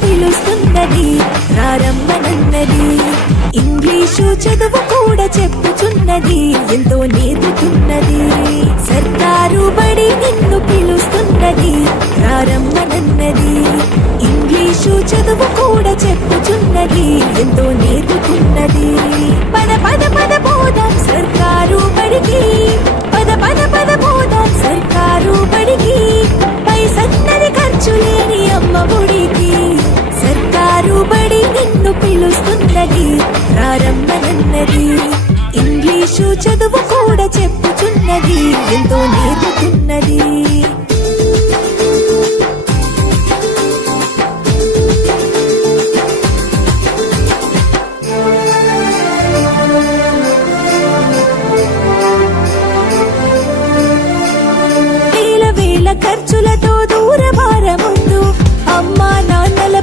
పిలుస్తున్నది, రారమ్మనన్నది. English చదువు కూడా చెప్పుచున్నది, ఎంతో నేర్పుతున్నది. సర్కారు బడి నిన్ను పిలుస్తున్నది, రారమ్మనన్నది. ఇంగ్లీషు చదువు కూడా చెప్పుచున్నది, ఎంతో నేర్పుతున్నది. పద పద పద పోదాం సర్కారు బడికి, పద పద పద పోదాం సర్కారు బడికి. పైసన్నది ఖర్చు లేని అమ్మ ఒడికి. సర్కారు బడి నిన్ను పిలుస్తున్నది, రారమ్మనన్నది. ఇంగ్లీషు చదువు కూడా చెప్పుచున్నది, ఎంతో నేర్పుతున్నది. ఖర్చులతో దూరభారముందు అమ్మా నాన్నల